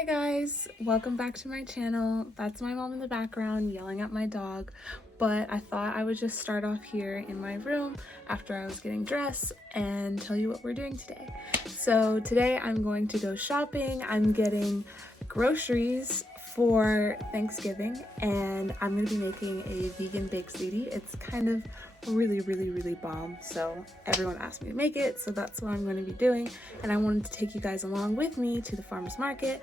Hi guys, welcome back to my channel. That's my mom in the background yelling at my dog, but I thought I would just start off here in my room after I was getting dressed and tell you what we're doing today. So today I'm going to go shopping. I'm getting groceries for Thanksgiving and I'm going to be making a vegan baked ziti. It's kind of really bomb, so everyone asked me to make it, so that's what I'm going to be doing. And I wanted to take you guys along with me to the farmer's market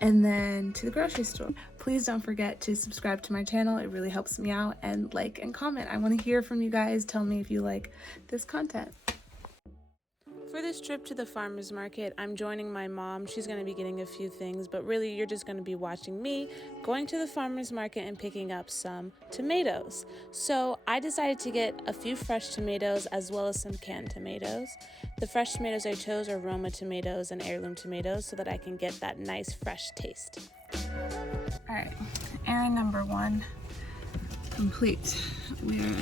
and then to the grocery store. Please don't forget to subscribe to my channel. It really helps me out, and like and comment. I want to hear from you guys. Tell me if you like this content. For this trip to the farmer's market, I'm joining my mom. She's going to be getting a few things, but really you're just going to be watching me going to the farmer's market and picking up some tomatoes. So I decided to get a few fresh tomatoes as well as some canned tomatoes. The fresh tomatoes I chose are Roma tomatoes and heirloom tomatoes so that I can get that nice fresh taste. Alright, errand number 1 complete. We're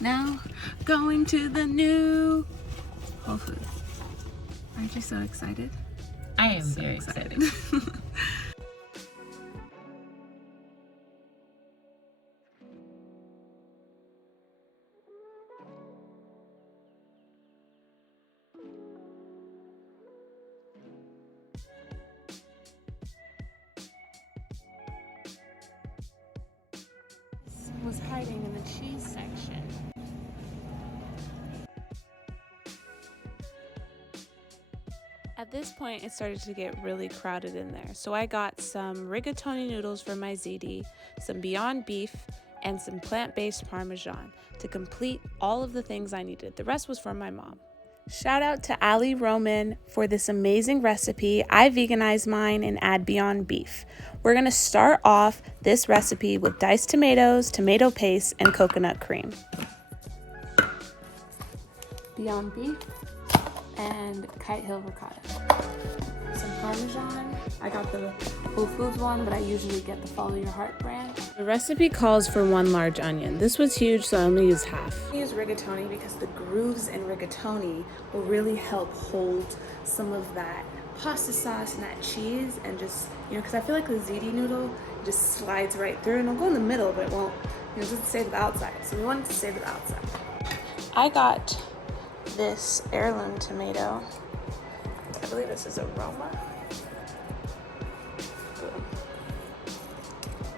now going to the new Whole Foods. Aren't you so excited? I am so very excited. Was hiding in the cheese section. At this point, it started to get really crowded in there. So I got some rigatoni noodles for my ziti, some Beyond Beef, and some plant-based parmesan to complete all of the things I needed. The rest was for my mom. Shout out to Ali Roman for this amazing recipe. I veganized mine and add Beyond Beef. We're gonna start off this recipe with diced tomatoes, tomato paste, and coconut cream. Beyond Beef and Kite Hill ricotta. Some parmesan. I got the Whole Foods one, but I usually get the Follow Your Heart brand. The recipe calls for 1 large onion. This was huge, so I only used half. I use rigatoni because the grooves in rigatoni will really help hold some of that pasta sauce and that cheese, and just, because I feel like the ziti noodle just slides right through, and it'll go in the middle, but it won't, it doesn't stay to the outside. So we wanted to stay to the outside. I got this heirloom tomato. I believe this is a Roma.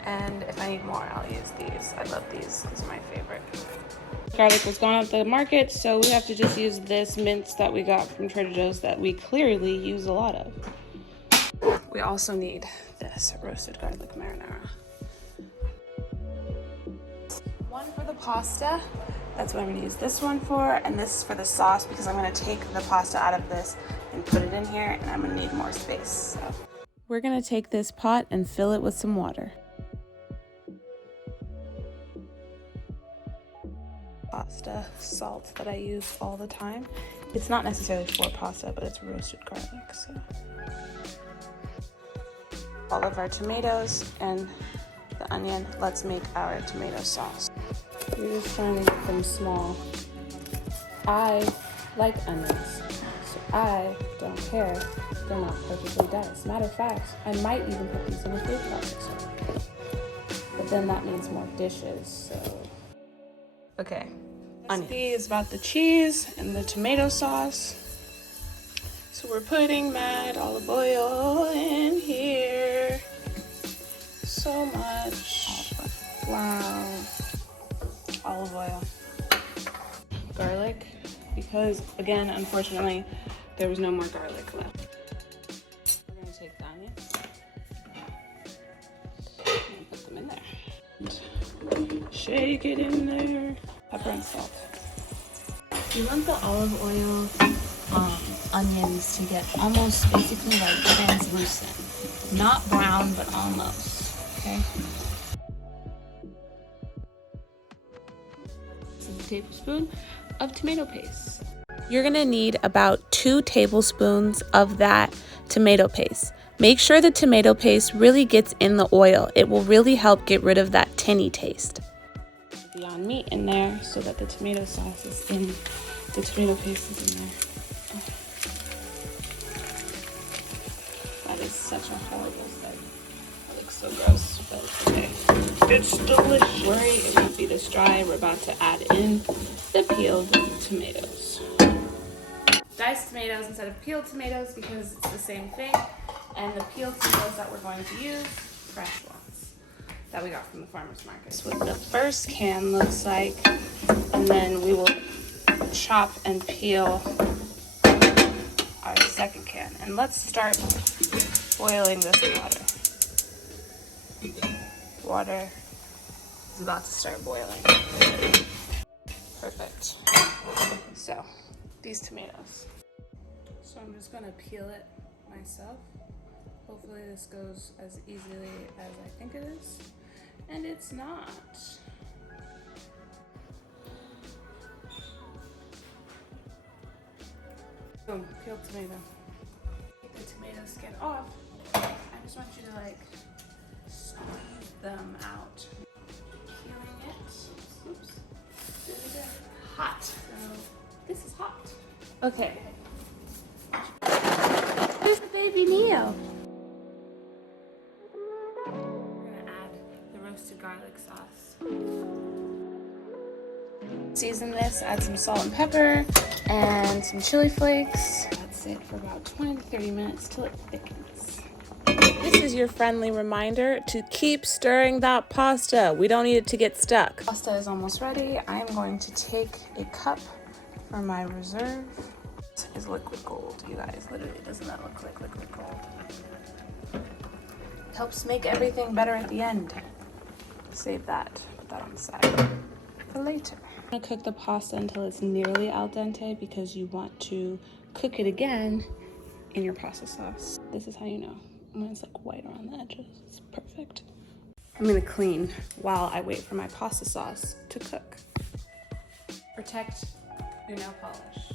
And if I need more, I'll use these. I love these. These are my favorite. Garlic was gone at the market, so we have to just use this mince that we got from Trader Joe's that we clearly use a lot of. We also need this roasted garlic marinara. One for the pasta. That's what I'm going to use this one for, and this is for the sauce because I'm going to take the pasta out of this and put it in here, and I'm going to need more space. So we're going to take this pot and fill it with some water. Pasta salt that I use all the time. It's not necessarily for pasta, but it's roasted garlic. So all of our tomatoes and the onion. Let's make our tomato sauce. We're just trying to get them small. I like onions, so I don't care if they're not perfectly diced. Matter of fact, I might even put these in a food processor. But then that means more dishes, so. Okay. Recipe is about the cheese and the tomato sauce. So we're putting mad olive oil in here. So much. Wow. Olive oil. Garlic, because again, unfortunately, there was no more garlic left. We're gonna take the onions and put them in there. And shake it in there. Pepper and salt. You want the olive oil onions to get almost basically like translucent. Not brown, but almost, okay? A tablespoon of tomato paste. You're gonna need about 2 tablespoons of that tomato paste. Make sure the tomato paste really gets in the oil. It will really help get rid of that tinny taste. Beyond Meat in there so that the tomato sauce is in, the tomato paste is in there. That is such a horrible thing. That looks so gross, but it's okay. It's delicious. Worry, it won't be this dry. We're about to add in the peeled tomatoes. Diced tomatoes instead of peeled tomatoes because it's the same thing. And the peeled tomatoes that we're going to use, fresh ones that we got from the farmer's market. That's what the first can looks like. And then we will chop and peel our second can. And let's start boiling this water. Water is about to start boiling. Perfect. So, these tomatoes. So I'm just gonna peel it myself. Hopefully this goes as easily as I think it is. And it's not. Boom, peeled tomato. Take the tomato skin off. I just want you to like squeeze them out. Peeling it. Oops. This is hot. So this is hot. Okay. Here's the baby meal. We're gonna add the roasted garlic sauce. Season this, add some salt and pepper and some chili flakes. That's it for about 20 to 30 minutes till it thickens. This is your friendly reminder to keep stirring that pasta. We don't need it to get stuck. Pasta is almost ready. I am going to take a cup for my reserve. This is liquid gold, you guys. Literally, doesn't that look like liquid gold? Helps make everything better at the end. Save that, put that on the side for later. I'm gonna cook the pasta until it's nearly al dente because you want to cook it again in your pasta sauce. This is how you know when it's like white around the edges. It's perfect. I'm gonna clean while I wait for my pasta sauce to cook. Protect your nail polish.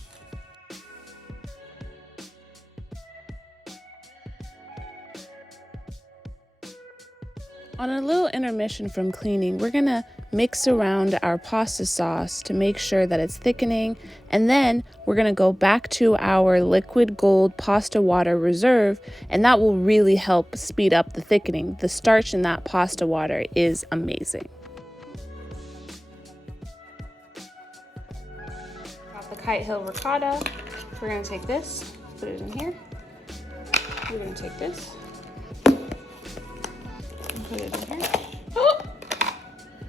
On a little intermission from cleaning, we're gonna mix around our pasta sauce to make sure that it's thickening, and then we're gonna go back to our liquid gold pasta water reserve, and that will really help speed up the thickening. The starch in that pasta water is amazing. Got the Kite Hill ricotta. We're gonna take this, put it in here. We're gonna take this, put it in here.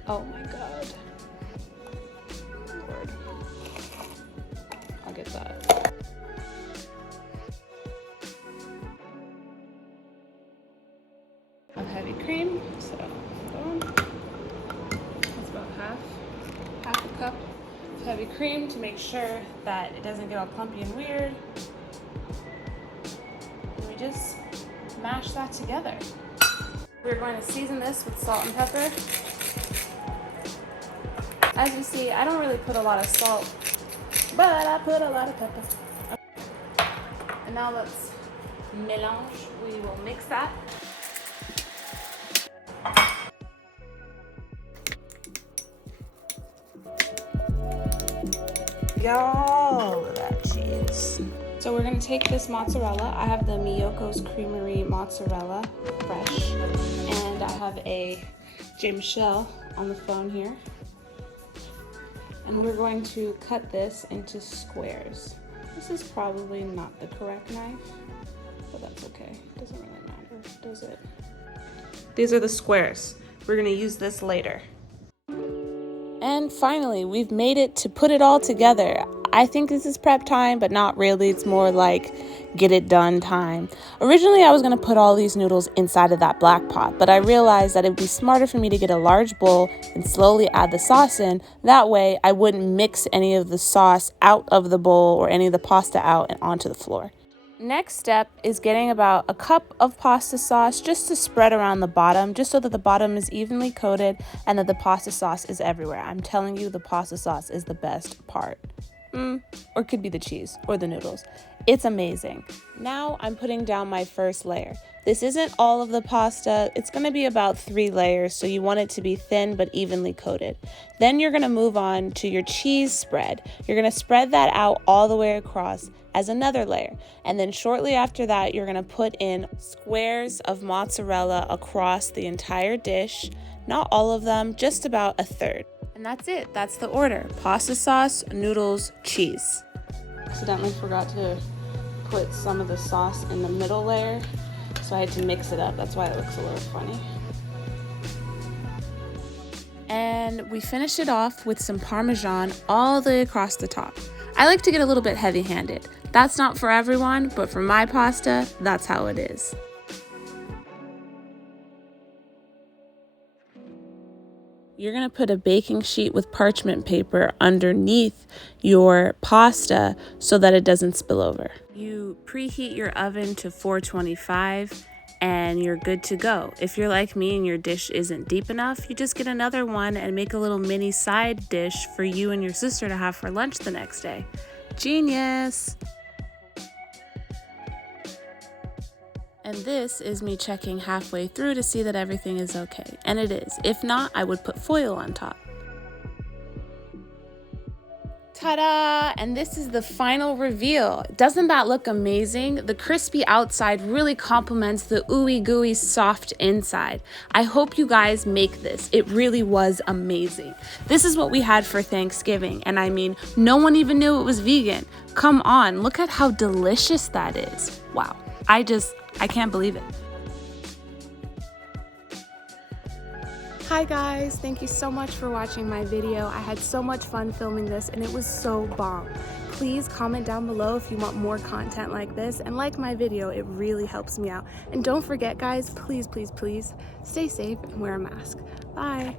Oh my God. Lord. I'll get that. A heavy cream, so that's about half a cup of heavy cream to make sure that it doesn't get all clumpy and weird. And we just mash that together. We're going to season this with salt and pepper. As you see, I don't really put a lot of salt, but I put a lot of pepper. Okay. And now let's mélange. We will mix that. Y'all, look at that cheese. So we're gonna take this mozzarella. I have the miyokos creamery mozzarella, fresh. And I have a J. Michelle on the phone here. And we're going to cut this into squares. This is probably not the correct knife, but that's okay. Doesn't really matter, does it? These are the squares. We're gonna use this later. And finally, we've made it to put it all together. I think this is prep time, but not really. It's more like get it done time. Originally, I was going to put all these noodles inside of that black pot, but I realized that it would be smarter for me to get a large bowl and slowly add the sauce in. That way, I wouldn't mix any of the sauce out of the bowl or any of the pasta out and onto the floor. Next step is getting about a cup of pasta sauce just to spread around the bottom, just so that the bottom is evenly coated and that the pasta sauce is everywhere. I'm telling you, the pasta sauce is the best part. Or it could be the cheese or the noodles. It's amazing. Now I'm putting down my first layer. This isn't all of the pasta. It's going to be about 3 layers, so you want it to be thin but evenly coated. Then you're going to move on to your cheese spread. You're going to spread that out all the way across. as another layer. And then shortly after that, you're gonna put in squares of mozzarella across the entire dish. Not all of them, just about a third. And that's it, that's the order. Pasta sauce, noodles, cheese. Accidentally forgot to put some of the sauce in the middle layer, so I had to mix it up. That's why it looks a little funny. And we finish it off with some parmesan all the way across the top. I like to get a little bit heavy-handed. That's not for everyone, but for my pasta, that's how it is. You're gonna put a baking sheet with parchment paper underneath your pasta so that it doesn't spill over. You preheat your oven to 425 and you're good to go. If you're like me and your dish isn't deep enough, you just get another one and make a little mini side dish for you and your sister to have for lunch the next day. Genius! And this is me checking halfway through to see that everything is okay. And it is. If not, I would put foil on top. Ta-da! And this is the final reveal. Doesn't that look amazing? The crispy outside really complements the ooey gooey soft inside. I hope you guys make this. It really was amazing. This is what we had for Thanksgiving. And I mean, no one even knew it was vegan. Come on, look at how delicious that is. Wow. I can't believe it. Hi guys, thank you so much for watching my video. I had so much fun filming this and it was so bomb. Please comment down below if you want more content like this and like my video, it really helps me out. And don't forget guys, please, please, please stay safe and wear a mask. Bye.